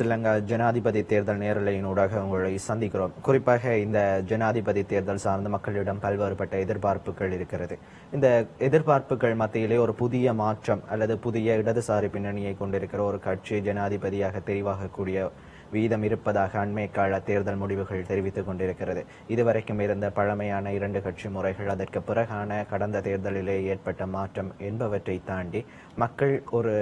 ஸ்ரீலங்கா ஜனாதிபதி தேர்தல் நேரலையினூடாக உங்களை சந்திக்கிறோம். குறிப்பாக இந்த ஜனாதிபதி தேர்தல் சார்ந்த மக்களிடம் பல்வேறுபட்ட எதிர்பார்ப்புகள் இருக்கிறது. இந்த எதிர்பார்ப்புகள் மத்தியிலே ஒரு புதிய மாற்றம் அல்லது புதிய இடதுசாரி பின்னணியை கொண்டிருக்கிற ஒரு கட்சி ஜனாதிபதியாக தெரிவாகக்கூடிய வீதம் இருப்பதாக அண்மை கால தேர்தல் முடிவுகள் தெரிவித்துக் கொண்டிருக்கிறது. இதுவரைக்கும் இருந்த பழமையான இரண்டு கட்சி முறைகள் அதற்கு பிறகான கடந்த தேர்தலிலே ஏற்பட்ட மாற்றம் என்பவற்றை தாண்டி மக்கள் ஒரு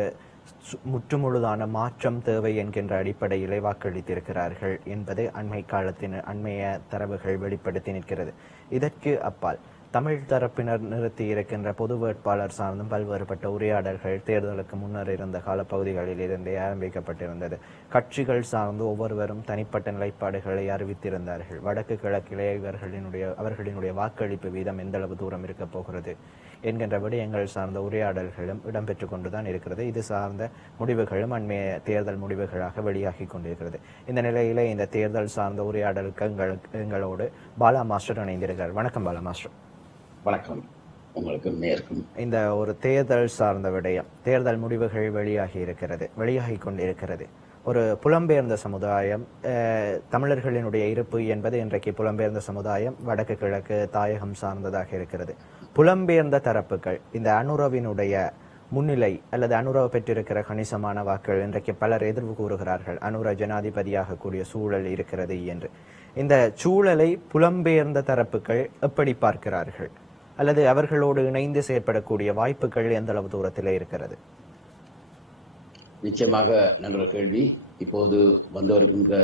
முற்றுமுழுதான மாற்றம் தேவை என்கின்ற அடிப்படையிலே வாக்களித்திருக்கிறார்கள் என்பது அண்மை காலத்தின் அண்மைய தரவுகள் வெளிப்படுத்தி நிற்கிறது. இதற்கு அப்பால் தமிழ் தரப்பினர் நிறுத்தி இருக்கின்ற பொது வேட்பாளர் சார்ந்தும் பல்வேறுபட்ட உரையாடல்கள் தேர்தலுக்கு முன்னர் இருந்த காலப்பகுதிகளில் இருந்தே ஆரம்பிக்கப்பட்டிருந்தது. கட்சிகள் சார்ந்து ஒவ்வொருவரும் தனிப்பட்ட நிலைப்பாடுகளை அறிவித்திருந்தார்கள். வடக்கு கிழக்கிலே இவர்களினுடைய அவர்களினுடைய வாக்களிப்பு வீதம் எந்த அளவு தூரம் இருக்கப் போகிறது என்கின்ற விடயங்கள் சார்ந்த உரையாடல்களும் இடம்பெற்றுக் கொண்டுதான் இருக்கிறது. இது சார்ந்த முடிவுகளும் அண்மைய தேர்தல் முடிவுகளாக வெளியாகி கொண்டிருக்கிறது. இந்த நிலையிலே இந்த தேர்தல் சார்ந்த உரையாடலுக்கு எங்களோடு பாலா மாஸ்டர் இணைந்திருக்கிறார். வணக்கம் பாலா மாஸ்டர். வணக்கம். உங்களுக்கு நேர்க்கும் இந்த ஒரு தேர்தல் சார்ந்த விடயம் தேர்தல் முடிவுகள் வெளியாகி இருக்கிறது வெளியாகி கொண்டிருக்கிறது. ஒரு புலம்பெயர்ந்த சமுதாயம் தமிழர்களினுடைய இருப்பு என்பது இன்றைக்கு புலம்பெயர்ந்த சமுதாயம் வடக்கு கிழக்கு தாயகம் சார்ந்ததாக இருக்கிறது. புலம்பெயர்ந்த தரப்புகள் இந்த அனுரவினுடைய முன்னிலை அல்லது அனுரவ பெற்றிருக்கிற கணிசமான வாக்குகள் இன்றைக்கு பலர் எதிர்வு கூறுகிறார்கள். அனுர ஜனாதிபதியாக கூடிய சூழல் இருக்கிறது என்று. இந்த சூழலை புலம்பெயர்ந்த தரப்புகள் எப்படி பார்க்கிறார்கள்? அல்லது அவர்களோடு இணைந்து செயற்படக்கூடிய வாய்ப்புகள் எந்த அளவு தூரத்திலே இருக்கிறது? நிச்சயமாக நல்ல கேள்வி. இப்போது வந்து வருகின்ற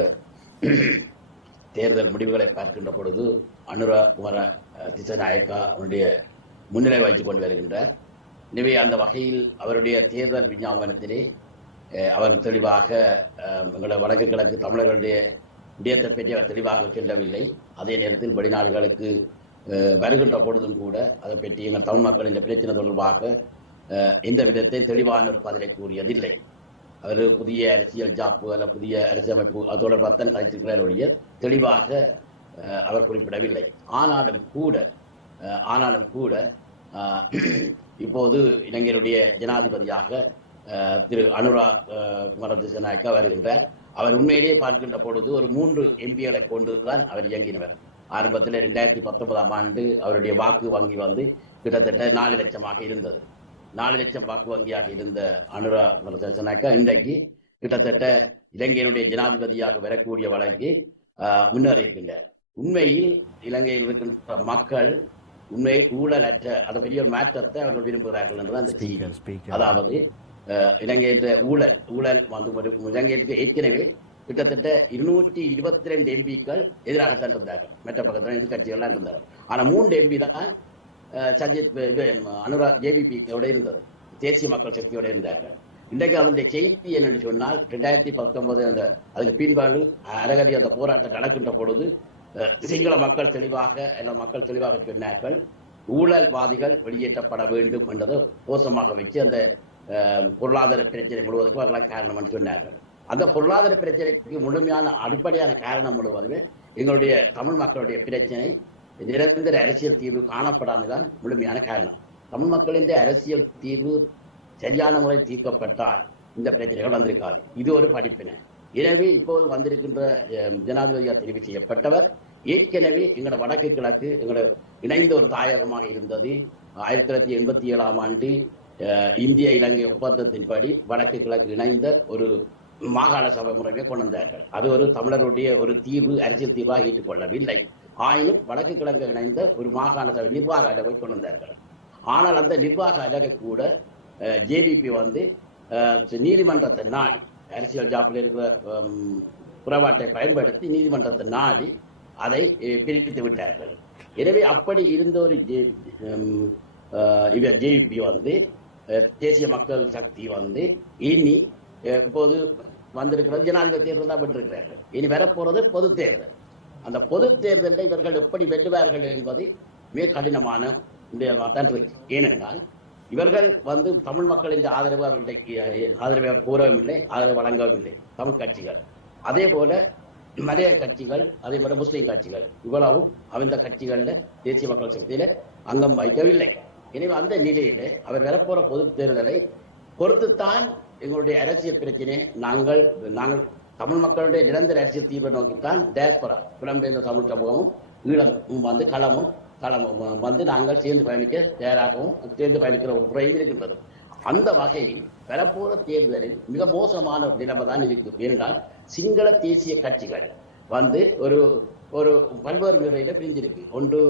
தேர்தல் முடிவுகளை பார்க்கின்ற பொழுது அனுரா குமார திசநாயக்கா அவருடைய முன்னிலை வைத்துக் கொண்டு வருகின்றார். எனவே அந்த வகையில் அவருடைய தேர்தல் விஞ்ஞாபனத்திலே அஹ், அவர் தெளிவாக அஹ், எங்களை வடக்கு கிழக்கு தமிழர்களுடைய விடயத்தை பற்றி அவர் தெளிவாக செல்லவில்லை அதே நேரத்தில் வெளிநாடுகளுக்கு வருகின்ற பொழுதும் கூட அதை பற்றி எங்கள் தமிழ் மக்களின் பிரச்சனை தொடர்பாக எந்த விதத்தையும் தெளிவான ஒரு பதிலை கூறியதில்லை. அவர் புதிய அரசியல் ஜாப்பு அல்ல புதிய அரசியலமைப்பு அது தொடர்பாக தான் கலைத்திருக்கிறார் ஒழிய தெளிவாக அவர் குறிப்பிடவில்லை. ஆனாலும் கூட ஆனாலும் கூட இப்போது இளைஞருடைய ஜனாதிபதியாக திரு அனுரா குமார திசநாயக்கா வருகின்றார். அவர் உண்மையிலேயே பார்க்கின்ற பொழுது ஒரு மூன்று எம்பிகளை கொண்டுதான் அவர் இயங்கினவர். ஆரம்பத்தில் ரெண்டாயிரத்தி பத்தொன்பதாம் ஆண்டு அவருடைய வாக்கு வங்கி வந்து கிட்டத்தட்ட நாலு லட்சமாக இருந்தது. நாலு லட்சம் வாக்கு வங்கியாக இருந்த அனுரா ஜனாக்கா இன்றைக்கு கிட்டத்தட்ட இலங்கையினுடைய ஜனாதிபதியாக வரக்கூடிய வழக்கு முன்னேறியிருக்கின்றார் உண்மையில் இலங்கையில் இருக்கின்ற மக்கள் உண்மையில் ஊழலற்ற அது பெரிய ஒரு மாற்றத்தை அவர்கள் விரும்புகிறார்கள் என்றுதான் இந்த செய்தி. அதாவது இலங்கையில் ஊழல் ஊழல் வந்து ஒரு இலங்கையில் ஏற்கனவே கிட்டத்தட்ட இருநூற்றி இருபத்தி ரெண்டு எம்பிக்கள் எதிராகத்தான் இருந்தார்கள் மற்ற பக்கத்தில் எதிர்கட்சிகள்லாம் இருந்தார்கள் ஆனால் மூன்று எம்பி தான் சஜித் அனுராக் ஜேவிபியோட இருந்தது. தேசிய மக்கள் சக்தியோட இருந்தார்கள். இன்றைக்கு அவருடைய செய்தி என்னன்னு சொன்னால் ரெண்டாயிரத்தி பத்தொன்பது அந்த அதுக்கு பின்பாடு அரகதி அந்த போராட்டம் நடக்கின்ற பொழுது சிங்கள மக்கள் தெளிவாக எல்லா மக்கள் தெளிவாக சொன்னார்கள் ஊழல்வாதிகள் வெளியேற்றப்பட வேண்டும் என்றதை கோஷமாக வச்சு அந்த பொருளாதார பிரச்சனை முழுவதுக்கும் அவர்களாம் காரணம் என்று சொன்னார்கள். அந்த பொருளாதார பிரச்சனைக்கு முழுமையான அடிப்படையான காரணம் முழுவதுமே எங்களுடைய தமிழ் மக்களுடைய பிரச்சனை. நிரந்தர அரசியல் தீர்வு காணப்படாததான் முழுமையான காரணம். தமிழ் மக்களின் அரசியல் தீர்வு சரியான முறையில் தீர்க்கப்பட்டால் இந்த பிரச்சனைகள் வந்திருக்காது. இது ஒரு படிப்பினை. எனவே இப்போது வந்திருக்கின்ற அஹ், தெரிவு செய்யப்பட்டவர் ஏற்கனவே எங்களோட வடக்கு கிழக்கு எங்களோட இணைந்த ஒரு தாயகமாக இருந்தது. ஆயிரத்தி தொள்ளாயிரத்தி எண்பத்தி ஏழாம் ஆண்டு அஹ், இந்திய இலங்கை ஒப்பந்தத்தின்படி வடக்கு கிழக்கு இணைந்த ஒரு மாகாண சபை முறையை கொண்டு வந்தார்கள் அது ஒரு தமிழருடைய ஒரு தீர்வு அரசியல் தீர்வாக ஏற்றுக்கொள்ளவில்லை. ஆயினும் வடக்கு கிழக்கு இணைந்த ஒரு மாகாண சபை நிர்வாக அளவை கொண்டு வந்தார்கள் ஆனால் அந்த நிர்வாக அழகை கூட ஜேவிபி வந்து நீதிமன்றத்தை நாடி அரசியல் ஜாப்பில் இருக்கிற புறவாட்டை பயன்படுத்தி நீதிமன்றத்தை நாடி அதை பிரித்து விட்டார்கள். எனவே அப்படி இருந்த ஒரு ஜே- இவர் ஜேவிபி வந்து தேசிய மக்கள் சக்தி வந்து இனி இப்போது வந்திருக்கிறது ஜனாதிபதி தேர்தல் தான் வென்றிருக்கிறார்கள். இனி வரப்போறது பொது தேர்தல். அந்த பொது தேர்தலில் இவர்கள் எப்படி வெல்லுவார்கள் என்பது மிக கடினமான தான் இருக்கு. ஏனென்றால் இவர்கள் வந்து தமிழ் மக்களின் ஆதரவு அவர்களுடைய ஆதரவை அவர் கூறவும் இல்லை ஆதரவு வழங்கவும் இல்லை. தமிழ் கட்சிகள். அதே போல மலைய கட்சிகள் அதே மாதிரி முஸ்லீம் கட்சிகள். இவ்வளவும் அந்த கட்சிகளில் தேசிய மக்கள் சக்தியில அங்கம் வைக்கவில்லை எனவே அந்த நிலையிலே அவர் வரப்போற பொது தேர்தலை பொறுத்துத்தான் எங்களுடைய அரசியல் பிரச்சனை நாங்கள் நாங்கள் தமிழ் மக்களுடைய நிரந்தர அரசியல் தீர்வை நோக்கித்தான் டேஸ்பரா புலம்பெயர்ந்த தமிழ் சமூகமும் ஈழமும் வந்து களமும் களமும் வந்து நாங்கள் சேர்ந்து பயணிக்க தயாராகவும் சேர்ந்து பயணிக்கிற ஒரு முறையும் இருக்கின்றது. அந்த வகையில் பெறப்போற தேர்தலில் மிக மோசமான ஒரு நிலைமை தான் இருக்கு ஏனென்றால் சிங்கள தேசிய கட்சிகள் வந்து ஒரு ஒரு பல்வேறு முறையில பிரிஞ்சிருக்கு. ஒன்று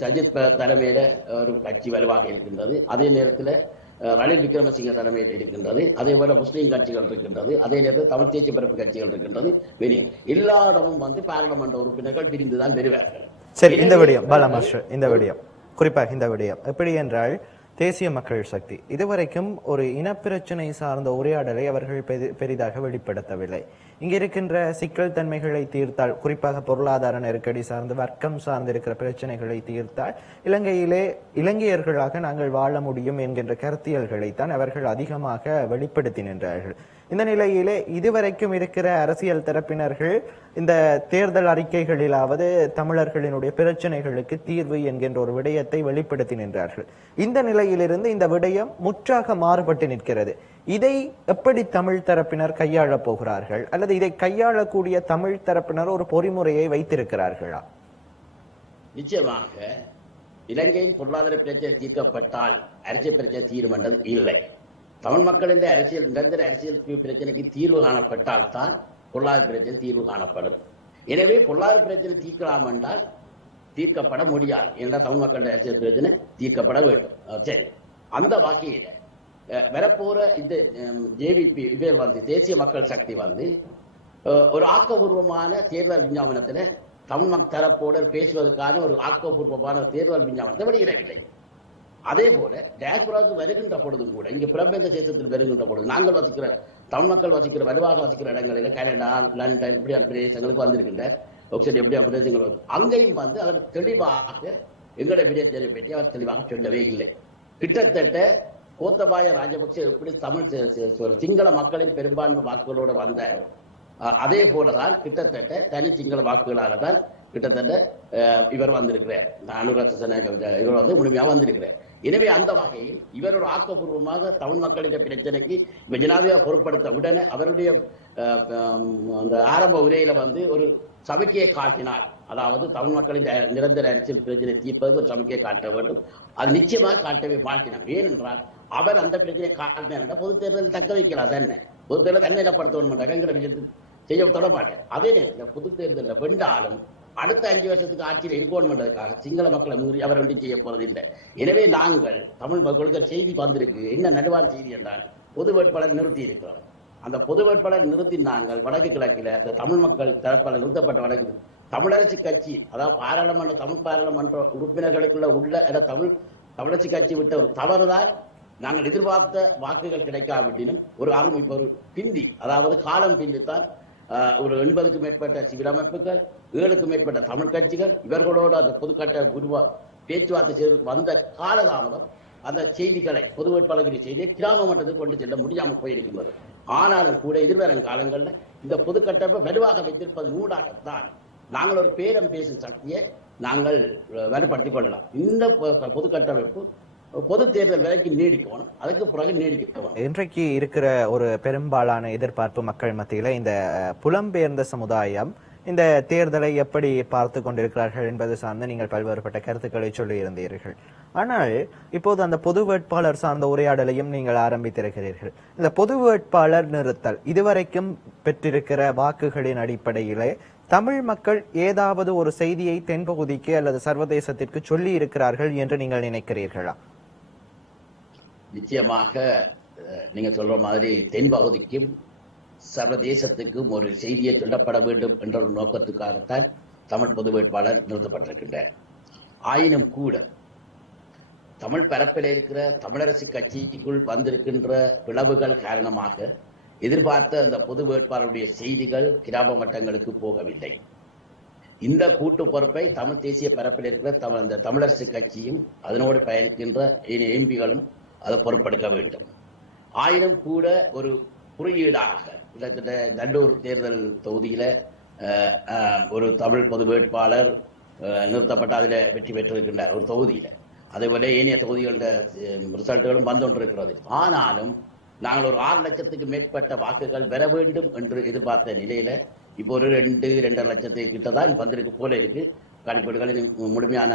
சஜித் தலைமையில ஒரு கட்சி வலுவாக இருக்கின்றது. அதே நேரத்தில் ரணில் விக்ரமசிங்க தலைமையில் இருக்கின்றது அதே போல முஸ்லீம் கட்சிகள் இருக்கின்றது. அதே நேரத்தில் தமிழ் தேசிய பரப்பு கட்சிகள் இருக்கின்றது. வெளியே எல்லா இடமும் வந்து பாராளுமன்ற உறுப்பினர்கள் பிரிந்துதான் வருவார்கள். சரி இந்த விடயம் பாலா மாஸ்டர் இந்த விடயம். குறிப்பாக இந்த விடயம். எப்படி என்றால் தேசிய மக்கள் சக்தி. இதுவரைக்கும் ஒரு இனப்பிரச்சனை சார்ந்த உரையாடலை அவர்கள் பெரி- பெரிதாக வெளிப்படுத்தவில்லை. இங்கே இருக்கின்ற சிக்கல் தன்மைகளை தீர்த்தால் குறிப்பாக பொருளாதார நெருக்கடி சார்ந்து வர்க்கம் சார்ந்து இருக்கிற பிரச்சனைகளை தீர்த்தால் இலங்கையிலே இலங்கையர்களாக நாங்கள் வாழ முடியும் என்கின்ற கருத்தியல்களைத்தான் அவர்கள் அதிகமாக வெளிப்படுத்தி நின்றார்கள். இந்த நிலையிலே இதுவரைக்கும் இருக்கிற அரசியல் தரப்பினர்கள் இந்த தேர்தல் அறிக்கைகளிலாவது தமிழர்களினுடைய பிரச்சனைகளுக்கு தீர்வு என்கின்ற ஒரு விடயத்தை வெளிப்படுத்தி நின்றார்கள். இந்த நிலையிலிருந்து இந்த விடயம் முற்றாக மாறுபட்டு நிற்கிறது. இதை எப்படி தமிழ் தரப்பினர் கையாளப் போகிறார்கள்? அல்லது இதை கையாளக்கூடிய தமிழ் தரப்பினர் ஒரு பொறிமுறையை வைத்திருக்கிறார்களா? நிச்சயமாக இலங்கையின் பொருளாதார பிரச்சனை தீர்க்கப்பட்டால் அரசியல் பிரச்சனை தீர்மன்றது இல்லை. தமிழ் மக்களின் அரசியல் நிரந்தர அரசியல் பிரச்சனைக்கு தீர்வு காணப்பட்டால்தான் பொருளாதார பிரச்சனை தீர்வு காணப்படும். எனவே பொருளாதார பிரச்சனை தீர்க்கலாம் என்றால் தீர்க்கப்பட முடியாது. என்றால் தமிழ் மக்களுடைய அரசியல் பிரச்சனை தீர்க்கப்பட வேண்டும். சரி. அந்த வகையில வரப்போற இந்த ஜேவிபி இவர் வந்து தேசிய மக்கள் சக்தி வந்து ஒரு ஆக்கபூர்வமான தேர்தல் விஞ்ஞாபனத்துல தமிழ் மக் தரப்போடு பேசுவதற்கான ஒரு ஆக்கப்பூர்வமான தேர்தல் விஞ்ஞாபனத்தை வெளியிடவில்லை. அதே போல டேஸ்புராவுக்கு வருகின்ற பொழுதும் கூட இங்க புலம்பெயர்ந்த தேசத்தில் வருகின்ற பொழுது நாங்கள் வசிக்கிற தமிழ் மக்கள் வசிக்கிற வலுவாக வசிக்கிற இடங்களில் கனடா லண்டன் இப்படியான பிரதேசங்களுக்கு வந்திருக்கின்ற ஆக்சிஜன் எப்படியான பிரதேசங்கள் வந்து அங்கேயும் வந்து அவர் தெளிவாக எங்களுடைய விடயத்தை பற்றி அவர் தெளிவாக சொல்லவே இல்லை. கிட்டத்தட்ட கோத்தபாய ராஜபக்சே எப்படி தமிழ் சிங்கள மக்களின் பெரும்பான்மை வாக்குகளோடு வந்தார் அதே போலதான் கிட்டத்தட்ட தனி சிங்கள வாக்குகளாக தான் கிட்டத்தட்ட இவர் வந்திருக்கிறார். அனுராசன இவர் வந்து முழுமையாக வந்திருக்கிறார். எனவே அந்த வகையில் இவர் ஒரு ஆக்கப்பூர்வமாக தமிழ் மக்களின் பிரச்சனைக்கு இவர் ஜனாதிபதியா பொருட்படுத்த உடனே அவருடைய அந்த ஆரம்ப உரையில வந்து ஒரு சமிக்கையை காட்டினார். அதாவது தமிழ் மக்களின் நிரந்தர அரசியல் பிரச்சனை தீர்ப்பதற்கு ஒரு சமிக்கையை காட்ட வேண்டும். அது நிச்சயமாக காட்டவே மாட்டினார். ஏனென்றால் அவர் அந்த பிரச்சனையை காட்டினார் பொது தேர்தல் தக்க வைக்கலாம் தானே பொது தேர்தல் தன்னிலப்படுத்தணும் என்கிற விஷயத்தை செய்ய தொட மாட்டேன் அதே நேரத்தில் பொது தேர்தலில் வென்றாலும் அடுத்த அஞ்சு வருஷத்துக்கு ஆட்சியில் இருக்கணும் இருக்கணும்ன்றதுக்காக சிங்கள மக்களை மீறி அவர் ஒன்றும் செய்ய போறதில்லை. எனவே நாங்கள் தமிழ் மக்களுக்கு செய்தி வந்திருக்கு. என்ன நடுவான செய்தி என்றால் பொது வேட்பாளர் நிறுத்தி இருக்கிறோம் அந்த பொது வேட்பாளர் நிறுத்தி நாங்கள் வடக்கு கிழக்கில் அந்த தமிழ் மக்கள் தரப்பால் நிறுத்தப்பட்ட வடக்கு தமிழரசு கட்சி அதாவது பாராளுமன்ற தமிழ் பாராளுமன்ற உறுப்பினர்களுக்குள்ள உள்ள தமிழ் தமிழரசு கட்சி விட்ட ஒரு தவறுதான். நாங்கள் எதிர்பார்த்த வாக்குகள் கிடைக்காவிட்டினும் ஒரு ஆளுமை ஒரு பிந்தி அதாவது காலம் பிந்தித்தான் ஆஹ், ஒரு எண்பதுக்கும் மேற்பட்ட சிவில் அமைப்புகள் ஏழுக்கும் மேற்பட்ட தமிழ் கட்சிகள் இவர்களோடு அந்த பொதுக்கட்ட உருவா பேச்சுவார்த்தை செய்து வந்த காலதாமதம் அந்த செய்திகளை பொது வேட்பாளர்களுடைய செய்தியை கிராம மட்டத்துக்கு கொண்டு செல்ல முடியாமல் போயிருக்கின்றது. ஆனாலும் கூட எதிர்வரும் காலங்களில் இந்த பொதுக்கட்டப்பை வலுவாக வைத்திருப்பது ஊடாகத்தான் நாங்கள் ஒரு பேரம் பேசும் சக்தியை நாங்கள் வலுப்படுத்திக் கொள்ளலாம். இந்த பொதுக்கட்டமைப்பு பொது கட்டமைப்பு பொது தேர்தல் வரைக்கும் நீடிக்கணும் அதுக்கு பிறகு நீடிக்கணும் இன்றைக்கு இருக்கிற ஒரு பெரும்பாலான எதிர்பார்ப்பு மக்கள் மத்தியில இந்த புலம்பெயர்ந்த சமுதாயம் இந்த தேர்தலை எப்படி பார்த்து கொண்டிருக்கிறார்கள் என்பது சார்ந்து நீங்கள் பல்வேறுபட்ட கருத்துக்களை சொல்லி இருந்தீர்கள் ஆனால் இப்போது அந்த பொது வேட்பாளர் சார்ந்த உரையாடலையும் நீங்கள் ஆரம்பித்திருக்கிறீர்கள். இந்த பொது வேட்பாளர் நிறுத்தல் இதுவரைக்கும் பெற்றிருக்கிற வாக்குகளின் அடிப்படையிலே தமிழ் மக்கள் ஏதாவது ஒரு செய்தியை தென்பகுதிக்கு அல்லது சர்வதேசத்திற்கு சொல்லி இருக்கிறார்கள் என்று நீங்கள் நினைக்கிறீர்களா? நிச்சயமாக நீங்க சொல்ற மாதிரி தென்பகுதிக்கும் சர்வதேசத்துக்கும் ஒரு செய்தியை சொல்லப்பட வேண்டும் என்ற ஒரு நோக்கத்துக்காகத்தான் தமிழ் பொது வேட்பாளர் நிறுத்தப்பட்டிருக்கின்றார். ஆயினும் கூட தமிழ் பரப்பில் இருக்கிற தமிழரசு கட்சிக்குள் வந்திருக்கின்ற பிளவுகள் காரணமாக எதிர்பார்த்த அந்த பொது வேட்பாளருடைய செய்திகள் கிராம மட்டங்களுக்கு போகவில்லை. இந்த கூட்டு பொறுப்பை தமிழ் தேசிய பரப்பில் இருக்கிற தமிழ் அந்த தமிழரசு கட்சியும் அதனோடு பயணிக்கின்ற எம்பிகளும் அதை பொறுப்பெடுக்க வேண்டும். ஆயினும் கூட ஒரு குறியீடாக கிட்டத்தட்ட நல்லூர் தேர்தல் தொகுதியில் ஒரு தமிழ் பொது வேட்பாளர் நிறுத்தப்பட்டு அதில் வெற்றி பெற்றிருக்கின்றார் ஒரு தொகுதியில். அதேபோல ஏனைய தொகுதிகளோட ரிசல்ட்டுகளும் வந்து கொண்டிருக்கிறது ஆனாலும் நாங்கள் ஒரு ஆறு லட்சத்துக்கு மேற்பட்ட வாக்குகள் பெற வேண்டும் என்று எதிர்பார்த்த நிலையில் இப்போ ஒரு ரெண்டு ரெண்டரை லட்சத்தை கிட்ட தான் வந்திருக்கு போல இருக்கு. கணிப்பீடுகளின் முழுமையான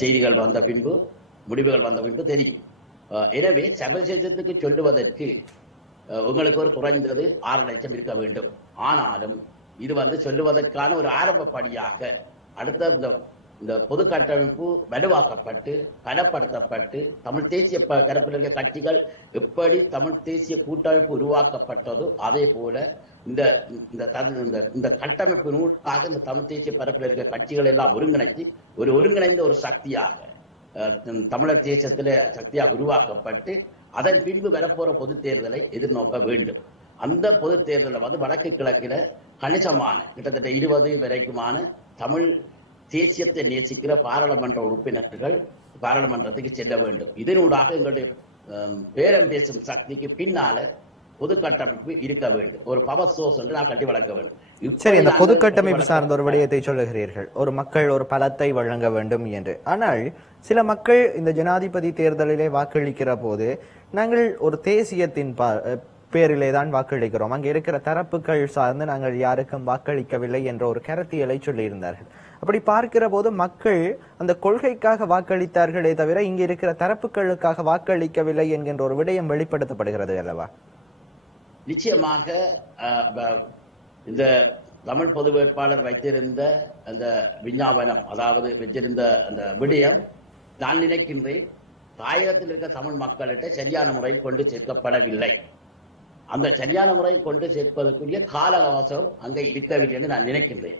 செய்திகள் வந்த பின்பு முடிவுகள் வந்த பின்பு தெரியும். எனவே சபரிசேஷத்துக்கு சொல்லுவதற்கு உங்களுக்கு ஒரு குறைந்தது ஆறு லட்சம் இருக்க வேண்டும். ஆனாலும் இது வந்து சொல்லுவதற்கான ஒரு ஆரம்ப படியாக அடுத்த இந்த இந்த பொது கட்டமைப்பு வலுவாக்கப்பட்டு பலப்படுத்தப்பட்டு தமிழ் தேசிய ப- தரப்பில் இருக்க கட்சிகள் எப்படி தமிழ் தேசிய கூட்டமைப்பு உருவாக்கப்பட்டதோ அதே போல இந்த இந்த இந்த இந்த கட்டமைப்பு நூலாக இந்த தமிழ் தேசிய பரப்பில் இருக்க கட்சிகள் எல்லாம் ஒருங்கிணைத்து ஒரு ஒருங்கிணைந்த ஒரு சக்தியாக தமிழர் தேசத்தில் சக்தியாக உருவாக்கப்பட்டு அதன் பின்பு வரப்போற பொது தேர்தலை எதிர்நோக்க வேண்டும். அந்த பொது தேர்தலில் வந்து வடக்கு கிழக்கில கணிசமான கிட்டத்தட்ட இருபது வரைக்குமான தமிழ் தேசியத்தை நேசிக்கிற பாராளுமன்ற உறுப்பினர்கள் பாராளுமன்றத்துக்கு செல்ல வேண்டும். இதனூடாக எங்களுடைய பேரம் பேசும் சக்திக்கு பின்னால பொது கட்டமைப்பு இருக்க வேண்டும். ஒரு பவர் சோர்ஸ் என்று நான் கட்டி வளர்க்க வேண்டும். சரி இந்த பொது கட்டி கட்டமைப்பு சார்ந்த ஒரு விடயத்தை சொல்லுகிறீர்கள். ஒரு மக்கள் ஒரு பலத்தை வழங்க வேண்டும் என்று. ஆனால் சில மக்கள் இந்த ஜனாதிபதி தேர்தலிலே வாக்களிக்கிற போது நாங்கள் ஒரு தேசியத்தின் பேரிலே தான் வாக்களிக்கிறோம். அங்கே இருக்கிற தரப்புகள் சார்ந்து நாங்கள் யாருக்கும் வாக்களிக்கவில்லை என்ற ஒரு கருத்தியலை சொல்லியிருந்தார்கள். அப்படி பார்க்கிற போது மக்கள் அந்த கொள்கைக்காக வாக்களித்தார்களே தவிர இங்க இருக்கிற தரப்புகளுக்காக வாக்களிக்கவில்லை என்கின்ற ஒரு விடயம் வெளிப்படுத்தப்படுகிறது அல்லவா? நிச்சயமாக இந்த தமிழ் பொது வேட்பாளர் வைத்திருந்த அந்த விஞ்ஞாபனம் அதாவது வைத்திருந்த அந்த விடயம் நான் நினைக்கின்றேன் தாயகத்தில் இருக்க தமிழ் மக்கள்கிட்ட சரியான முறையில் கொண்டு சேர்க்கப்படவில்லை. அந்த சரியான முறையில் கொண்டு சேர்ப்பதற்குரிய கால அவசரம் அங்கே இருக்கவில்லை என்று நான் நினைக்கின்றேன்.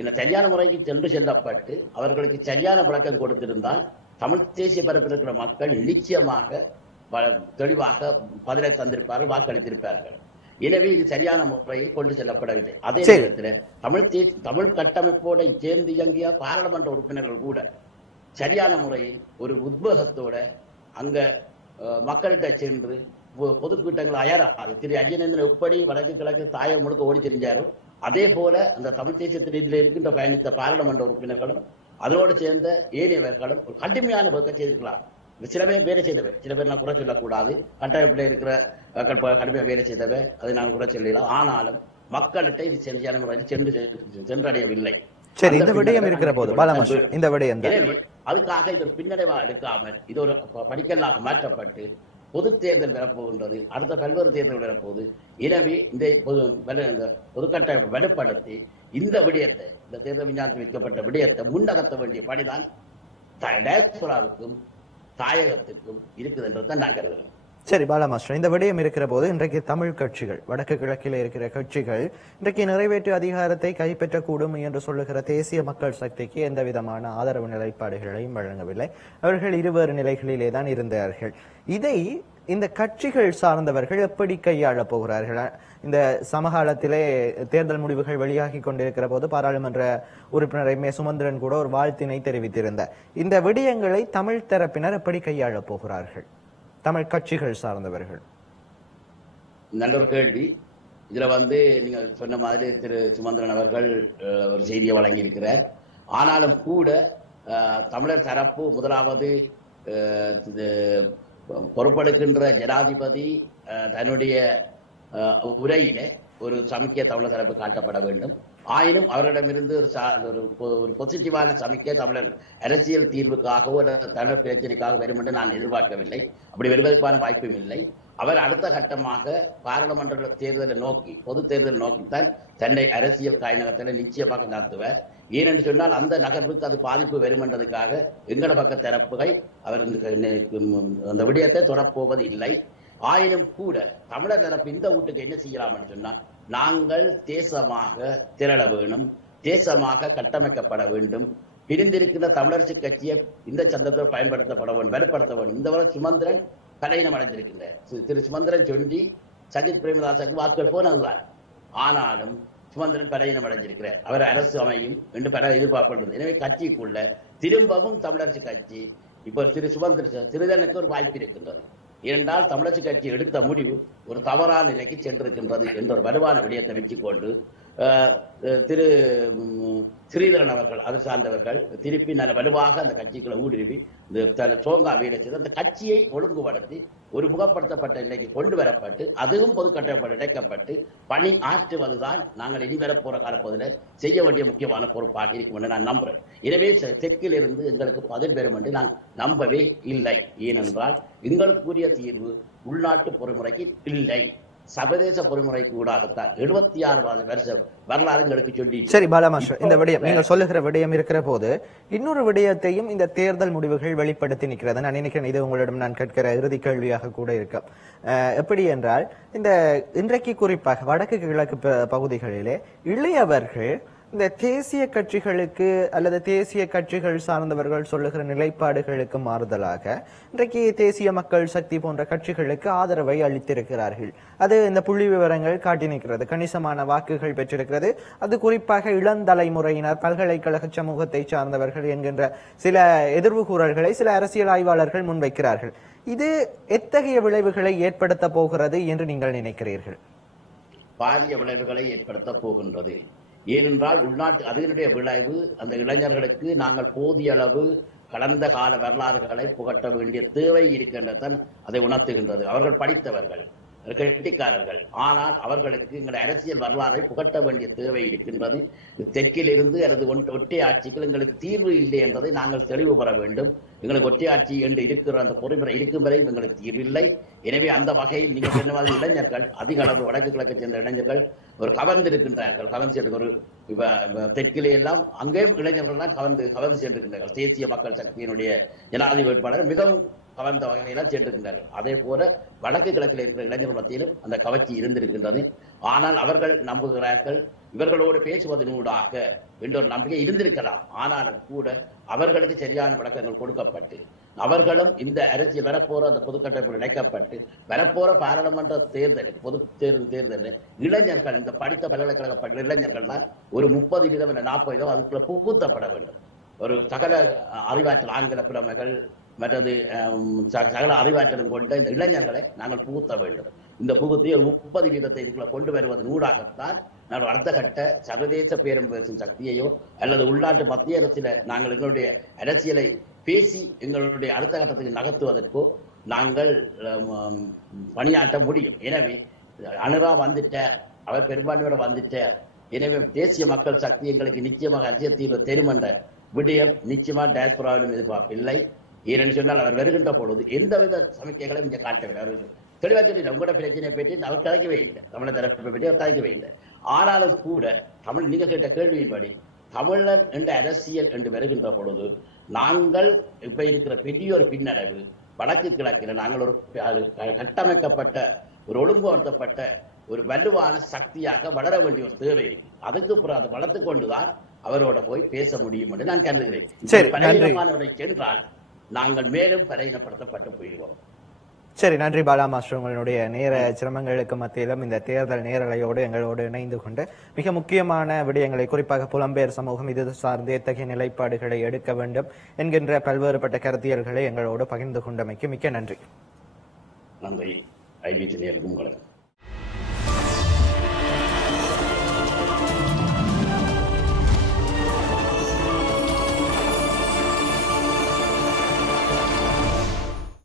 இந்த சரியான முறைக்கு சென்று செல்லப்பட்டு அவர்களுக்கு சரியான விளக்கம் கொடுத்திருந்தால் தமிழ் தேசிய பரப்பில் இருக்கிற மக்கள் நிச்சயமாக தெளிவாக பதிலை தந்திருப்பார்கள் வாக்களித்திருப்பார்கள். எனவே இது சரியான முறையில் கொண்டு செல்லப்படவில்லை. அதே. நேரத்தில் தமிழ் தே தமிழ் கட்டமைப்போட சேர்ந்து இயங்கிய பாராளுமன்ற உறுப்பினர்கள் கூட சரியான முறையில் ஒரு உத்வேகத்தோட அங்க மக்கள்கிட்ட சென்று பொதுக்கூட்டங்கள் அயராது. திரு அஜயநேந்திரன் எப்படி வடக்கு கிழக்கு தாயம் முழுக்க ஓடி தெரிஞ்சாரோ அதே போல அந்த தமிழ் தேசியத்தில் இதில் இருக்கின்ற பயணித்த பாராளுமன்ற உறுப்பினர்களும் அதோடு சேர்ந்த ஏனையவர்களும் ஒரு கடுமையான ஒர்க்கை செய்திருக்கலாம் சில பேர் வேலை செய்தவர் சில பேர் நான் குறை சொல்லக்கூடாது. கட்டமைப்பில் இருக்கிற கடுமையாக வேலை செய்தவை அதை நான் குறை சொல்லலாம் ஆனாலும் மக்கள்கிட்ட இது சரியான முறையில் சென்று சென்றடையவில்லை. சரி இந்த விடயம் இருக்கிற போது இந்த விடயம் அதுக்காக இது ஒரு பின்னடைவா எடுக்காமல் இது ஒரு படிக்கல்லாக மாற்றப்பட்டு பொது தேர்தல் வரப்போகின்றது அடுத்த பல்வேறு தேர்தல் வரப்போகுது. எனவே இந்த பொது பொதுக்கட்டமைப்பை வலுப்படுத்தி இந்த விடயத்தை இந்த தேர்தல் விஞ்ஞானத்தில் வைக்கப்பட்ட விடயத்தை முன்னகர்த்த வேண்டிய பணிதான் டயஸ்போராவுக்கும் தாயகத்திற்கும் இருக்குது என்றுதான் நான் கருதுகிறேன். சரி பாலமாஸ்டர் இந்த விடயம் இருக்கிற போது இன்றைக்கு தமிழ் கட்சிகள் வடக்கு கிழக்கில் இருக்கிற கட்சிகள் இன்றைக்கு நிறைவேற்று அதிகாரத்தை கைப்பற்றக்கூடும் என்று சொல்லுகிற தேசிய மக்கள் சக்திக்கு எந்த விதமான ஆதரவு நிலைப்பாடுகளையும் வழங்கவில்லை. அவர்கள் இருவேறு நிலைகளிலே தான் இருந்தார்கள். இதை இந்த கட்சிகள் சார்ந்தவர்கள் எப்படி கையாளப் போகிறார்கள்? இந்த சமகாலத்திலே தேர்தல் முடிவுகள் வெளியாகி கொண்டிருக்கிற போது பாராளுமன்ற உறுப்பினர் எம் ஏ சுமந்திரன் கூட ஒரு வாழ்த்தினை தெரிவித்திருந்தார். இந்த விடயங்களை தமிழ் தரப்பினர் எப்படி கையாளப் போகிறார்கள்? தமிழ் கட்சிகள் சார்ந்தவர்கள். நல்ல ஒரு கேள்வி. இதுல வந்து நீங்க சொன்ன மாதிரி திரு சுமந்திரன் அவர்கள் ஒரு செய்தியை வழங்கியிருக்கிறார். ஆனாலும் கூட தமிழர் தரப்பு முதலாவது இது, பொறுப்பெடுக்கின்ற ஜனாதிபதி தன்னுடைய உரையிலே ஒரு சமக்கிய தமிழர் தரப்பு காட்டப்பட வேண்டும். ஆயினும் அவரிடமிருந்து ஒரு சா- ஒரு பாசிட்டிவான சமிக்கை தமிழர் அரசியல் தீர்வுக்காகவோ அல்லது தமிழர் பிரச்சனைக்காக வரும் என்று நான் எதிர்பார்க்கவில்லை. அப்படி வருவதற்கான வாய்ப்பும் இல்லை. அவர் அடுத்த கட்டமாக பாராளுமன்ற தேர்தலை நோக்கி பொது தேர்தலை நோக்கித்தான் தன்னை அரசியல் காய்நகத்தில் நிச்சயமாக நடத்துவார். ஏனென்று சொன்னால் அந்த நகர்வுக்கு அது பாதிப்பு வரும் என்றதுக்காக எங்கட பக்க தரப்புகள் அவர் அந்த விடயத்தை தொடப்போவது இல்லை. ஆயினும் கூட தமிழர் தரப்பு இந்த வீட்டுக்கு என்ன செய்யலாம் என்று சொன்னால் நாங்கள் தேசமாக திரள வேணும் தேசமாக கட்டமைக்கப்பட வேண்டும் பிரிந்திருக்கின்ற தமிழரசு கட்சியை இந்த சந்தத்தில் பயன்படுத்தப்பட வேண்டும் வலுப்படுத்த வேண்டும் இந்த வரை சுமந்திரன் கடையினம் அடைந்திருக்கின்ற திரு- சுமந்திரன் சொல்லி சஜித் பிரேமதாசுக்கு வாக்குகள் போனதுதான் ஆனாலும் சுமந்திரன் படையினம் அடைஞ்சிருக்கிறார் அவர் அரசு அமையும் என்று பட எதிர்பார்க்கப்படுகிறது எனவே கட்சிக்குள்ள திரும்பவும் தமிழரசு கட்சி இப்போ திரு சுமந்திர சிறுதனுக்கு ஒரு வாய்ப்பு இருக்கின்றது ஏனென்றால் தமிழரசு கட்சி எடுத்த முடிவு ஒரு தவறான நிலைக்கு சென்றிருக்கின்றது என்ற ஒரு வலுவான விடயத்தை வச்சுக்கொண்டு திரு ஸ்ரீதரன் அவர்கள் அது சார்ந்தவர்கள் திருப்பி நல்ல வலுவாக அந்த கட்சிக்குள்ள ஊடுருவி இந்த சோங்கா வீடு செய்து அந்த கட்சியை ஒழுங்குபடுத்தி ஒரு முகப்படுத்தப்பட்ட நிலைக்கு கொண்டு வரப்பட்டு அதுவும் பொதுக்கட்டப்பட்டு இணைக்கப்பட்டு பணி ஆற்றுவதுதான் நாங்கள் இனி வரப்போற காலப்பகுதியில் செய்ய வேண்டிய முக்கியமான பொறுப்பாக இருக்கும் என்று நான் நம்புறேன். எனவே செ- தெற்கில் இருந்து எங்களுக்கு பதில் பெறும் என்று நான் நம்பவே இல்லை. ஏனென்றால் எங்களுக்குரிய தீர்வு உள்நாட்டு பொறுமுறைக்கு இல்லை. சர்வதேச பொறிமுறைக்கு ஊடாகத்தான் எழுபத்தி ஆறு வருஷம் வரலாறு எங்களுக்கு சொல்லி சரி பாலமாஸ்டர் இந்த விடயம் நீங்கள் சொல்லுகிற விடயம் இருக்கிற போது இன்னொரு விடயத்தையும் இந்த தேர்தல் முடிவுகள் வெளிப்படுத்தி நிற்கிறது. நான் நினைக்கிறேன் இது உங்களிடம் நான் கேட்கிற இறுதி கேள்வியாக கூட இருக்கும். அஹ், எப்படி என்றால் இந்த இன்றைக்கு குறிப்பாக வடக்கு கிழக்கு பகுதிகளிலே இளையவர்கள் இந்த தேசிய கட்சிகளுக்கு அல்லது தேசிய கட்சிகள் சார்ந்தவர்கள் சொல்லுகிற நிலைப்பாடுகளுக்கு மாறுதலாக இன்றைக்கு தேசிய மக்கள் சக்தி போன்ற கட்சிகளுக்கு ஆதரவை அளித்திருக்கிறார்கள். அது இந்த புள்ளி விவரங்கள் காட்டி நிற்கிறது. கணிசமான வாக்குகள் பெற்றிருக்கிறது. அது குறிப்பாக இளந்தலைமுறையினர் பல்கலைக்கழக சமூகத்தை சார்ந்தவர்கள் என்கின்ற சில எதிர்வு கூறல்களை சில அரசியல் ஆய்வாளர்கள் முன்வைக்கிறார்கள். இது எத்தகைய விளைவுகளை ஏற்படுத்த போகிறது என்று நீங்கள் நினைக்கிறீர்கள்? பாரிய விளைவுகளை ஏற்படுத்த போகின்றது. ஏனென்றால் உள்நாட்டு அதனுடைய விளைவு அந்த இளைஞர்களுக்கு நாங்கள் போதிய அளவு கடந்த கால வரலாறுகளை புகட்ட வேண்டிய தேவை இருக்கின்றதன் அதை உணர்த்துகின்றது. அவர்கள் படித்தவர்கள் கெட்டிக்காரர்கள் ஆனால் அவர்களுக்கு எங்கள் அரசியல் வரலாறை புகட்ட வேண்டிய தேவை இருக்கின்றது. தெற்கிலிருந்து அல்லது ஒன்- ஒற்றை ஆட்சிகள் எங்களுக்கு தீர்வு இல்லை என்பதை நாங்கள் தெளிவு பெற வேண்டும். எங்களுக்கு ஒற்றை ஆட்சி என்று இருக்கிற அந்த பொறுமுறை இருக்கும் வரை எங்களுக்கு தீர்வில்லை எனவே அந்த வகையில் நீங்கள் சொன்ன இளைஞர்கள் அதிக அளவு வடக்கு கிழக்கு சேர்ந்த இளைஞர்கள் ஒரு கவர்ந்து இருக்கின்றார்கள். கவர்ந்து சென்று ஒரு இப்ப தெற்கிலே எல்லாம் அங்கேயும் இளைஞர்கள்லாம் கவர்ந்து கவர்ந்து சென்றிருக்கின்றார்கள் தேசிய மக்கள் சக்தியினுடைய ஜனாதிபதி வேட்பாளர் மிகவும் கவர்ந்த வகையிலாம் சென்றிருக்கின்றார்கள் அதே போல வடக்கு கிழக்கில் இருக்கிற இளைஞர் மத்தியிலும் அந்த கவர்ச்சி இருந்திருக்கின்றது. ஆனால் அவர்கள் நம்புகிறார்கள் இவர்களோடு பேசுவதனூடாக என்ற ஒரு நம்பிக்கை இருந்திருக்கலாம். ஆனாலும் கூட அவர்களுக்கு சரியான விளக்கங்கள் கொடுக்கப்பட்டு அவர்களும் இந்த அரசியல் வரப்போற அந்த பொதுக்கட்டமைப்பில் இணைக்கப்பட்டு வரப்போற பாராளுமன்ற தேர்தல் பொது தேர்தல் தேர்தலில் இளைஞர்கள் இந்த படித்த பல்கலைக்கழக இளைஞர்கள் தான் ஒரு முப்பது வீதம் இல்லை நாற்பது வீதம் அதுக்குள்ள புகுத்தப்பட வேண்டும். ஒரு சகல அறிவாற்றல் ஆங்கில புலமைகள் மற்றது சகல அறிவாற்றலும் கொண்ட இந்த இளைஞர்களை நாங்கள் புகுத்த வேண்டும். இந்த புகுத்தி ஒரு முப்பது வீதத்தை இதுக்குள்ள கொண்டு வருவதன் ஊடாகத்தான் நாங்கள் அடுத்த கட்ட சர்வதேச பேரம் பேசும் சக்தியையோ அல்லது உள்நாட்டு மத்திய அரசியல நாங்கள் எங்களுடைய அரசியலை பேசி எங்களுடைய அடுத்த கட்டத்துக்கு நகர்த்துவதற்கோ நாங்கள் பணியாற்ற முடியும். எனவே அனுரா வந்துட்டார். அவர் பெரும்பான்மையோட வந்துட்டார். எனவே தேசிய மக்கள் சக்தி எங்களுக்கு நிச்சயமாக அரசியல் தீர்வு தெரியும் என்ற விடயம் நிச்சயமா டயஸ்பராவிடம் எதிர்பார்ப்பில்லை ஏனென்று சொன்னால் அவர் வருகின்ற பொழுது எந்தவித சமிக்கைகளையும் இங்கே காட்டவில்லை. அவர்கள் தெளிவாக சொல்லி உங்களோட பிரச்சனையை பற்றி அவர் கலைக்கவே இல்லை. தமிழக தரப்பை பற்றி அவர் கலைக்கவே இல்லை. ஆனாலும் கூட தமிழ் நீங்க கேட்ட கேள்வியின்படி தமிழர் என்ற அரசியல் என்று வருகின்ற பொழுது நாங்கள் இப்ப இருக்கிற பெரிய ஒரு பின்னடைவு வடக்கு கிழக்கில் நாங்கள் ஒரு கட்டமைக்கப்பட்ட ஒரு ஒழுங்குபடுத்தப்பட்ட ஒரு வலுவான சக்தியாக வளர வேண்டிய ஒரு தேவை இருக்கு. அதுக்கு பிறகு அதை வளர்த்து கொண்டுதான் அவரோட போய் பேச முடியும் என்று நான் கருதுகிறேன். பலவீனமானவரை சென்றால் நாங்கள் மேலும் பலவீனப்படுத்தப்பட்டு போயிடுவோம். சரி நன்றி பாலா மாஸ்டர். உங்களுடைய நேர சிரமங்களுக்கு மத்தியிலும் இந்த தேர்தல் நேரலையோடு எங்களோடு இணைந்து கொண்டு மிக முக்கியமான விடயங்களை குறிப்பாக புலம்பெயர் சமூகம் இது சார்ந்து எத்தகைய நிலைப்பாடுகளை எடுக்க வேண்டும் என்கின்ற பல்வேறுபட்ட கருத்தியல்களை எங்களோடு பகிர்ந்து கொண்டமைக்கு மிக்க நன்றி. நன்றி. ஐபிடி உங்களுக்கு